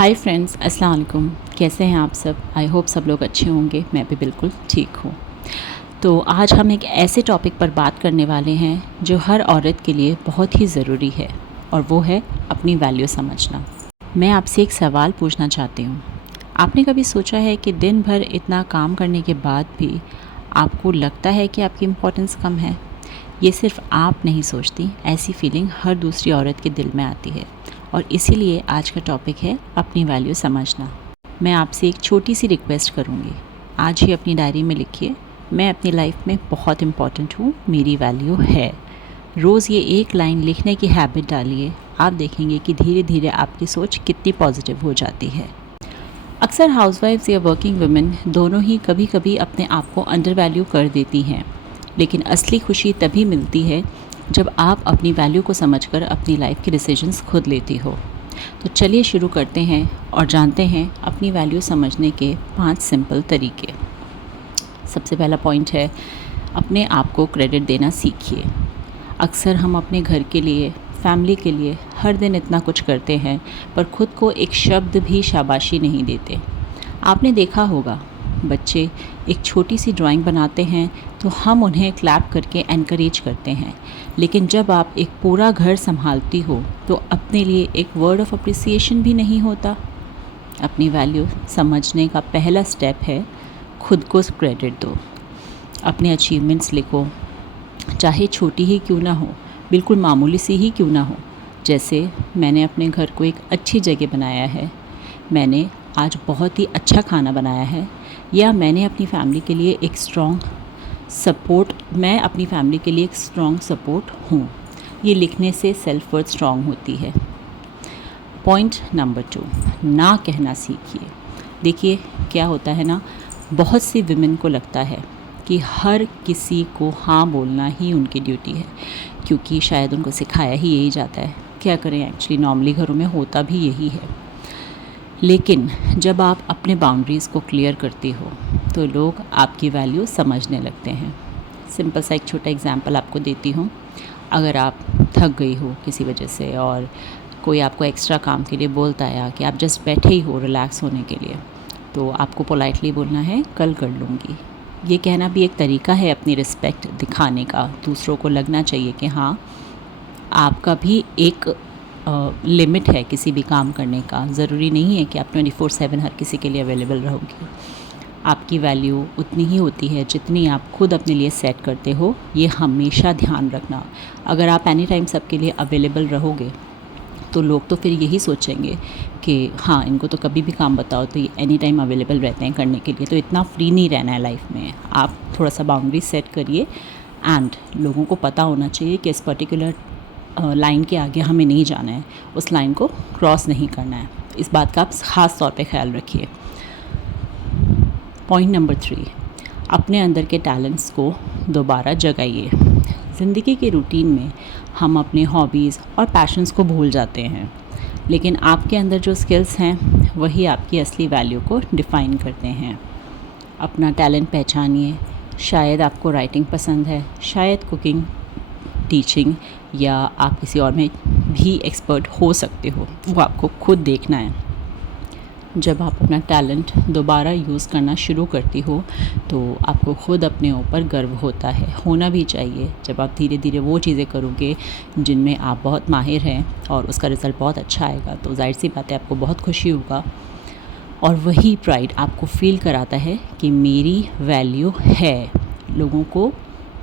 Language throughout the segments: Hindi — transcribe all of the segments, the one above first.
हाय फ्रेंड्स, अस्सलाम वालेकुम। कैसे हैं आप सब? आई होप सब लोग अच्छे होंगे। मैं भी बिल्कुल ठीक हूँ। तो आज हम एक ऐसे टॉपिक पर बात करने वाले हैं जो हर औरत के लिए बहुत ही ज़रूरी है, और वो है अपनी वैल्यू समझना। मैं आपसे एक सवाल पूछना चाहती हूँ। आपने कभी सोचा है कि दिन भर इतना काम करने के बाद भी आपको लगता है कि आपकी इम्पोर्टेंस कम है? ये सिर्फ आप नहीं सोचती, ऐसी फीलिंग हर दूसरी औरत के दिल में आती है। और इसीलिए आज का टॉपिक है अपनी वैल्यू समझना। मैं आपसे एक छोटी सी रिक्वेस्ट करूँगी। आज ही अपनी डायरी में लिखिए, मैं अपनी लाइफ में बहुत इम्पॉर्टेंट हूँ, मेरी वैल्यू है। रोज़ ये एक लाइन लिखने की हैबिट डालिए। आप देखेंगे कि धीरे धीरे आपकी सोच कितनी पॉजिटिव हो जाती है। अक्सर हाउसवाइफ्स या वर्किंग वुमेन दोनों ही कभी कभी अपने आप को अंडर वैल्यू कर देती हैं, लेकिन असली खुशी तभी मिलती है जब आप अपनी वैल्यू को समझकर अपनी लाइफ के डिसीजंस खुद लेती हो। तो चलिए शुरू करते हैं और जानते हैं अपनी वैल्यू समझने के 5 सिंपल तरीके। सबसे पहला पॉइंट है, अपने आप को क्रेडिट देना सीखिए। अक्सर हम अपने घर के लिए, फैमिली के लिए हर दिन इतना कुछ करते हैं, पर खुद को एक शब्द भी शाबाशी नहीं देते। आपने देखा होगा, बच्चे एक छोटी सी ड्राइंग बनाते हैं तो हम उन्हें क्लैप करके एनकरेज करते हैं, लेकिन जब आप एक पूरा घर संभालती हो तो अपने लिए एक वर्ड ऑफ अप्रिसिएशन भी नहीं होता। अपनी वैल्यू समझने का पहला स्टेप है खुद को क्रेडिट दो। अपने अचीवमेंट्स लिखो, चाहे छोटी ही क्यों ना हो, बिल्कुल मामूली सी ही क्यों ना हो। जैसे मैंने अपने घर को एक अच्छी जगह बनाया है, मैंने आज बहुत ही अच्छा खाना बनाया है, या मैंने अपनी फैमिली के लिए एक स्ट्रॉन्ग सपोर्ट हूँ। ये लिखने से सेल्फ वर्थ स्ट्रॉन्ग होती है। पॉइंट नंबर 2, ना कहना सीखिए। देखिए क्या होता है ना, बहुत सी विमेन को लगता है कि हर किसी को हाँ बोलना ही उनकी ड्यूटी है, क्योंकि शायद उनको सिखाया ही यही जाता है। क्या करें, एक्चुअली नॉर्मली घरों में होता भी यही है। लेकिन जब आप अपने बाउंड्रीज़ को क्लियर करती हो तो लोग आपकी वैल्यू समझने लगते हैं। सिंपल सा एक छोटा एग्जांपल आपको देती हूँ। अगर आप थक गई हो किसी वजह से और कोई आपको एक्स्ट्रा काम के लिए बोलता है कि आप जस्ट बैठे ही हो रिलैक्स होने के लिए, तो आपको पोलाइटली बोलना है कल कर लूँगी। ये कहना भी एक तरीका है अपनी रिस्पेक्ट दिखाने का। दूसरों को लगना चाहिए कि हाँ, आपका भी एक लिमिट है किसी भी काम करने का। ज़रूरी नहीं है कि आप 24/7 हर किसी के लिए अवेलेबल रहोगे। आपकी वैल्यू उतनी ही होती है जितनी आप खुद अपने लिए सेट करते हो। ये हमेशा ध्यान रखना। अगर आप एनी टाइम सबके लिए अवेलेबल रहोगे तो लोग तो फिर यही सोचेंगे कि हाँ, इनको तो कभी भी काम बताओ तो ये एनी टाइम अवेलेबल रहते हैं करने के लिए। तो इतना फ्री नहीं रहना है लाइफ में। आप थोड़ा सा बाउंड्री सेट करिए, एंड लोगों को पता होना चाहिए कि इस पर्टिकुलर लाइन के आगे हमें नहीं जाना है, उस लाइन को क्रॉस नहीं करना है। इस बात का आप ख़ास तौर पे ख्याल रखिए। पॉइंट नंबर 3, अपने अंदर के टैलेंट्स को दोबारा जगाइए। ज़िंदगी के रूटीन में हम अपने हॉबीज़ और पैशंस को भूल जाते हैं, लेकिन आपके अंदर जो स्किल्स हैं वही आपकी असली वैल्यू को डिफ़ाइन करते हैं। अपना टैलेंट पहचानिए। शायद आपको राइटिंग पसंद है, शायद कुकिंग, टीचिंग, या आप किसी और में भी एक्सपर्ट हो सकते हो। वो आपको खुद देखना है। जब आप अपना टैलेंट दोबारा यूज़ करना शुरू करती हो तो आपको खुद अपने ऊपर गर्व होता है, होना भी चाहिए। जब आप धीरे धीरे वो चीज़ें करोगे जिनमें आप बहुत माहिर हैं और उसका रिज़ल्ट बहुत अच्छा आएगा, तो जाहिर सी बात है आपको बहुत खुशी होगा। और वही प्राइड आपको फ़ील कराता है कि मेरी वैल्यू है। लोगों को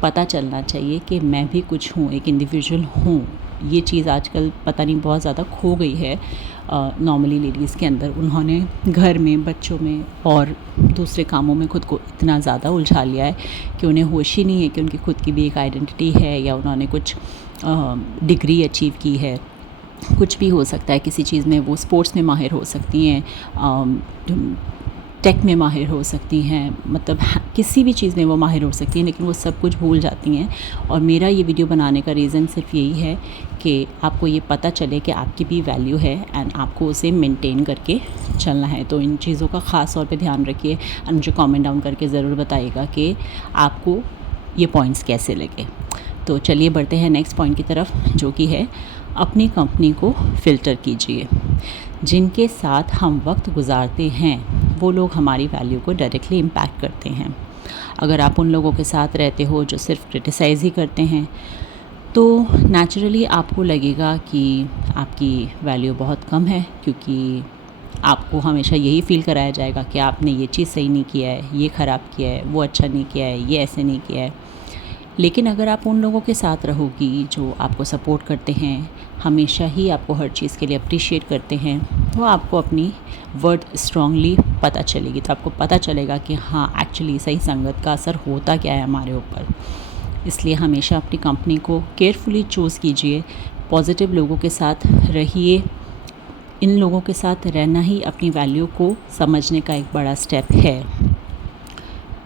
पता चलना चाहिए कि मैं भी कुछ हूँ, एक इंडिविजुअल हूँ। ये चीज़ आजकल पता नहीं बहुत ज़्यादा खो गई है नॉर्मली लेडीज़ के अंदर। उन्होंने घर में, बच्चों में और दूसरे कामों में खुद को इतना ज़्यादा उलझा लिया है कि उन्हें होश ही नहीं है कि उनकी खुद की भी एक आइडेंटिटी है, या उन्होंने कुछ डिग्री अचीव की है। कुछ भी हो सकता है किसी चीज़ में। वो स्पोर्ट्स में माहिर हो सकती हैं, टेक में माहिर हो सकती हैं, मतलब किसी भी चीज़ में वो माहिर हो सकती हैं, लेकिन वो सब कुछ भूल जाती हैं। और मेरा ये वीडियो बनाने का रीज़न सिर्फ यही है कि आपको ये पता चले कि आपकी भी वैल्यू है एंड आपको उसे मेंटेन करके चलना है। तो इन चीज़ों का ख़ास तौर पे ध्यान रखिए और मुझे कमेंट डाउन करके ज़रूर बताइएगा कि आपको ये पॉइंट्स कैसे लगे। तो चलिए बढ़ते हैं नेक्स्ट पॉइंट की तरफ, जो कि है अपनी कंपनी को फ़िल्टर कीजिए। जिनके साथ हम वक्त गुजारते हैं वो लोग हमारी वैल्यू को डायरेक्टली इम्पैक्ट करते हैं। अगर आप उन लोगों के साथ रहते हो जो सिर्फ क्रिटिसाइज़ ही करते हैं, तो नेचुरली आपको लगेगा कि आपकी वैल्यू बहुत कम है, क्योंकि आपको हमेशा यही फ़ील कराया जाएगा कि आपने ये चीज़ सही नहीं किया है, ये ख़राब किया है, वो अच्छा नहीं किया है, ये ऐसे नहीं किया है। लेकिन अगर आप उन लोगों के साथ रहोगी जो आपको सपोर्ट करते हैं, हमेशा ही आपको हर चीज़ के लिए अप्रिशिएट करते हैं, तो आपको अपनी वर्थ स्ट्रांगली पता चलेगी। तो आपको पता चलेगा कि हाँ, एक्चुअली सही संगत का असर होता क्या है हमारे ऊपर। इसलिए हमेशा अपनी कंपनी को केयरफुली चूज़ कीजिए, पॉजिटिव लोगों के साथ रहिए। इन लोगों के साथ रहना ही अपनी वैल्यू को समझने का एक बड़ा स्टेप है।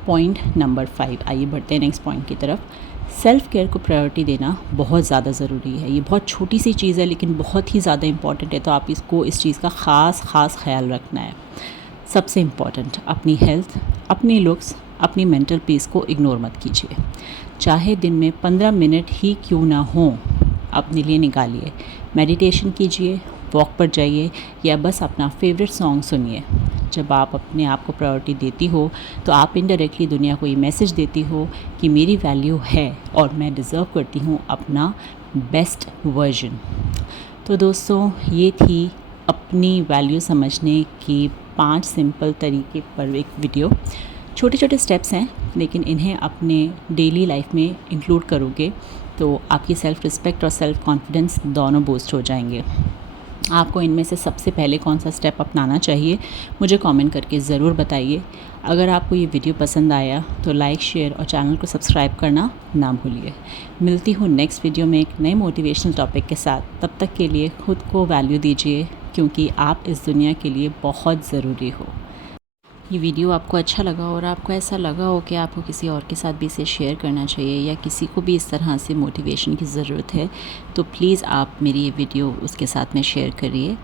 पॉइंट नंबर 5, आइए बढ़ते हैं नेक्स्ट पॉइंट की तरफ। सेल्फ़ केयर को प्रायोरिटी देना बहुत ज़्यादा ज़रूरी है। ये बहुत छोटी सी चीज़ है लेकिन बहुत ही ज़्यादा इम्पॉर्टेंट है, तो आप इसको इस चीज़ का ख़ास ख्याल रखना है। सबसे इम्पॉर्टेंट, अपनी हेल्थ, अपनी लुक्स, अपनी मेंटल पीस को इग्नोर मत कीजिए। चाहे दिन में 15 मिनट ही क्यों ना हो, अपने लिए निकालिए। मेडिटेशन कीजिए, वॉक पर जाइए या बस अपना फेवरेट सॉन्ग सुनिए। जब आप अपने आप को प्रायोरिटी देती हो तो आप इनडायरेक्टली दुनिया को ये मैसेज देती हो कि मेरी वैल्यू है और मैं डिज़र्व करती हूँ अपना बेस्ट वर्जन। तो दोस्तों, ये थी अपनी वैल्यू समझने की 5 सिंपल तरीके पर एक वीडियो। छोटे छोटे स्टेप्स हैं लेकिन इन्हें अपने डेली लाइफ में इंक्लूड करोगे तो आपकी सेल्फ़ रिस्पेक्ट और सेल्फ़ कॉन्फिडेंस दोनों बूस्ट हो जाएंगे। आपको इनमें से सबसे पहले कौन सा स्टेप अपनाना चाहिए, मुझे कमेंट करके ज़रूर बताइए। अगर आपको ये वीडियो पसंद आया तो लाइक, शेयर और चैनल को सब्सक्राइब करना ना भूलिए। मिलती हूँ नेक्स्ट वीडियो में एक नए मोटिवेशनल टॉपिक के साथ। तब तक के लिए खुद को वैल्यू दीजिए, क्योंकि आप इस दुनिया के लिए बहुत ज़रूरी हो। ये वीडियो आपको अच्छा लगा और आपको ऐसा लगा हो कि आपको किसी और के साथ भी इसे शेयर करना चाहिए या किसी को भी इस तरह से मोटिवेशन की ज़रूरत है, तो प्लीज़ आप मेरी ये वीडियो उसके साथ में शेयर करिए।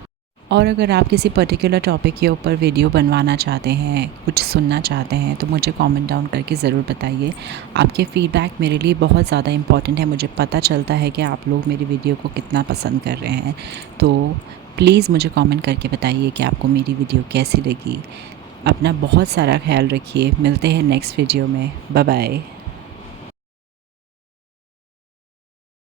और अगर आप किसी पर्टिकुलर टॉपिक के ऊपर वीडियो बनवाना चाहते हैं, कुछ सुनना चाहते हैं, तो मुझे कमेंट डाउन करके ज़रूर बताइए। आपके फ़ीडबैक मेरे लिए बहुत ज़्यादा इम्पॉर्टेंट है। मुझे पता चलता है कि आप लोग मेरी वीडियो को कितना पसंद कर रहे हैं। तो प्लीज़ मुझे कमेंट करके बताइए कि आपको मेरी वीडियो कैसी लगी। अपना बहुत सारा ख्याल रखिए। मिलते हैं नेक्स्ट वीडियो में। Bye bye.